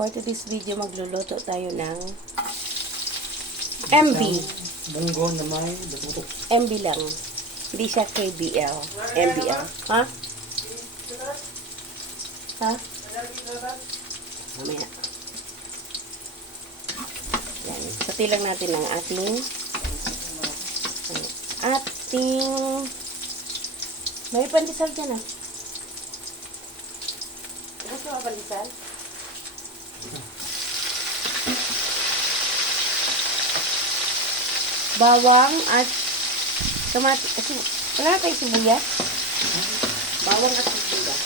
For today's video, magluluto tayo ng MB. Munggo na may batutok. MB lang. Hindi siya KBL. MBL. Ha? Ha? Mamaya. Yan. Sati lang natin ang ating may pandesal dyan ah. Gusto mo pandesal? Bawang at tomati. Kasi wala kayo sibuyas. Bawang at sibuyas.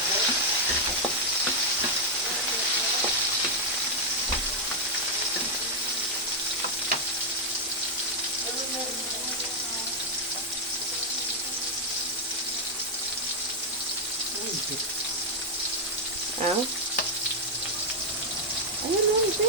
Ayun o, ito.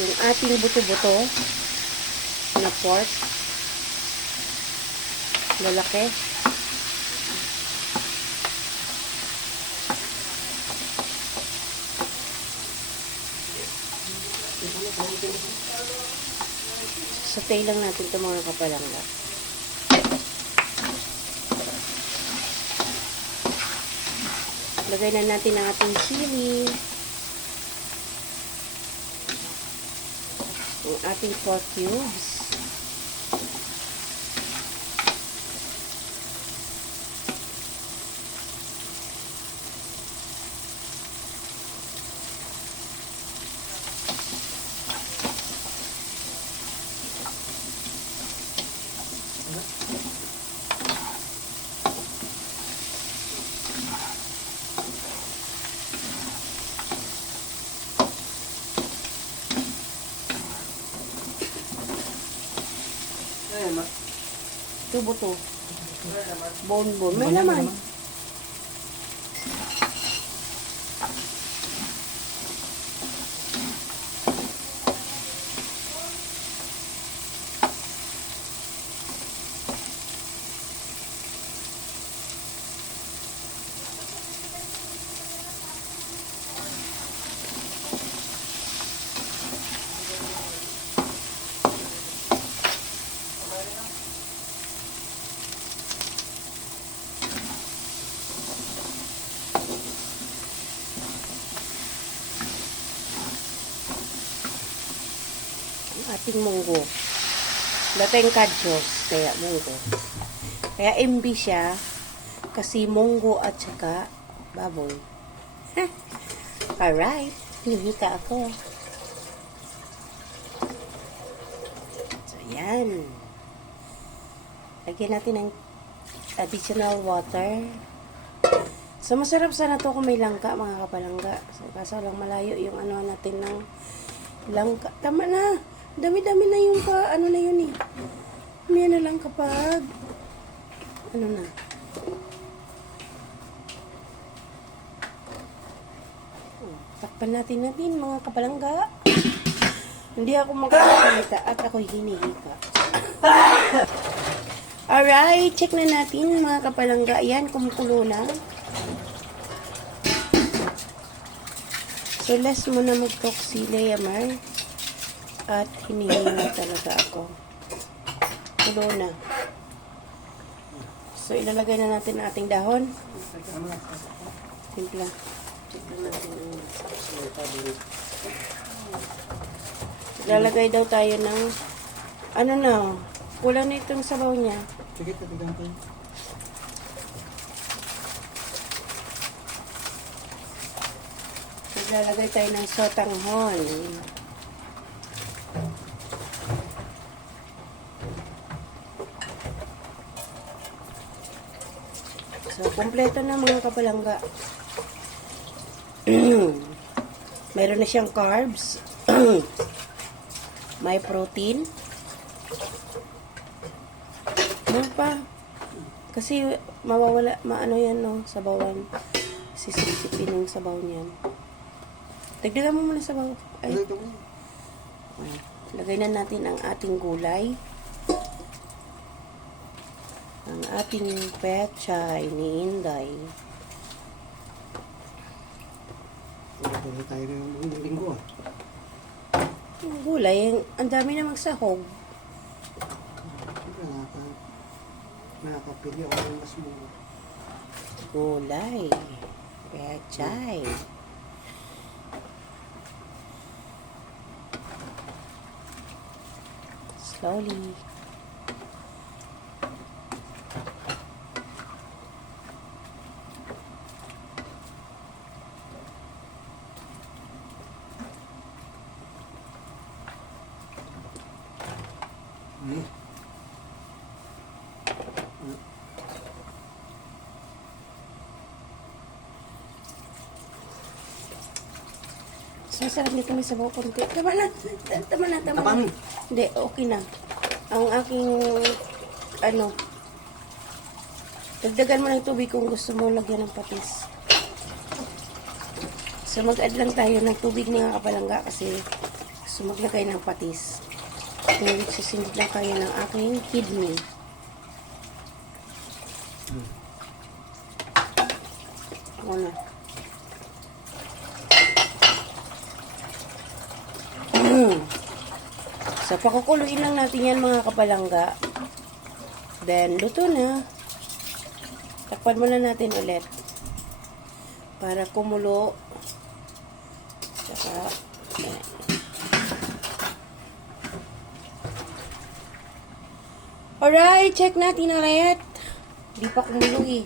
Yung ating buto-buto na pork. Lalaki. Sautay lang natin ito mga kapalangga. Lagay na natin ang ating sili. Ang ating pork cubes. Tubo-to. Bon-bon. May naman. Ating munggo. Dateng kadyos, kaya munggo. Kaya MB siya, kasi munggo at saka baboy. Alright, hinihika ako. So, yan. Lagyan natin ng additional water. So, masarap sana to kung may langka, mga kapalangga. So, kaso lang malayo yung ano natin ng langka. Tama na. Dami-dami na yung ano na yun eh. May na lang kapag ano na. Takpan natin mga kapalangga. Hindi ako magkakalita at ako'y hinihika. Alright, check na natin mga kapalangga. Ayan, kumukulo na. So, less muna mag-cook si Leamar. At hinihinga talaga ako. Kulo na. So, ilalagay na natin ang ating dahon. Timpla. Check na natin. Ilalagay daw tayo ng ano na, kulang na itong sabaw niya. Sige, tatigan ko. Ilalagay tayo ng sotanghon. So, kompleto na mga kapalangga. Meron na siyang carbs. May protein. Ano pa? Kasi mawawala, maano yan no, sabawan. Sisipsipin yung sabaw niyan. Dagdagan mo muna sabaw. Ay, Ito mo. lagay na natin ang ating gulay. Ang ating pechay ni Inday. Ito tayo ng linggo. Yung gulay, ang dami na magsahog. Siyempre, nakakapili ako ng mas mura. Gulay. Pechay. Slowly. Hmm. So, masarap nito may sabaw konti. Tama na. Tama na, tama Tama na. na. Hindi, okay na. Ang aking, ano, dagdagan mo ng tubig kung gusto mo lagyan ng patis. So, mag-add lang tayo ng tubig mga kapalangga kasi gusto maglagay ng patis. Ngayon, susindit lang tayo ng aking kidney. Ako na. So, pakukuluin lang natin yan mga kapalangga. Then, luto na. Takpan muna natin ulit. Para kumulo. Saka, ayan. Alright, check natin ulit. Di pa kumulo eh.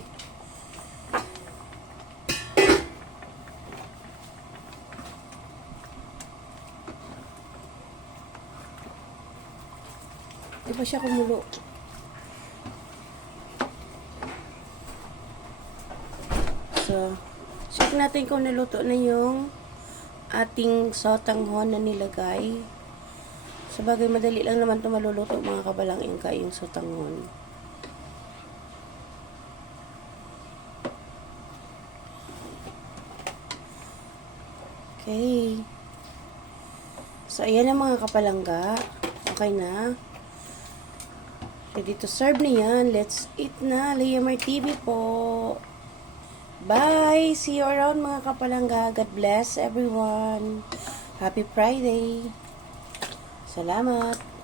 Di ba siya kumulo? So, check natin kung naluto na yung ating sotanghon na nilagay. Sabagay, madali lang naman ito maluluto mga kabalang ingka yung sotanghon. Okay. So, ayan na mga kapalangga. Okay na. Ready to serve na yan. Let's eat na. Leomar TV po. Bye! See you around mga kapalangga. God bless everyone. Happy Friday. Salamat.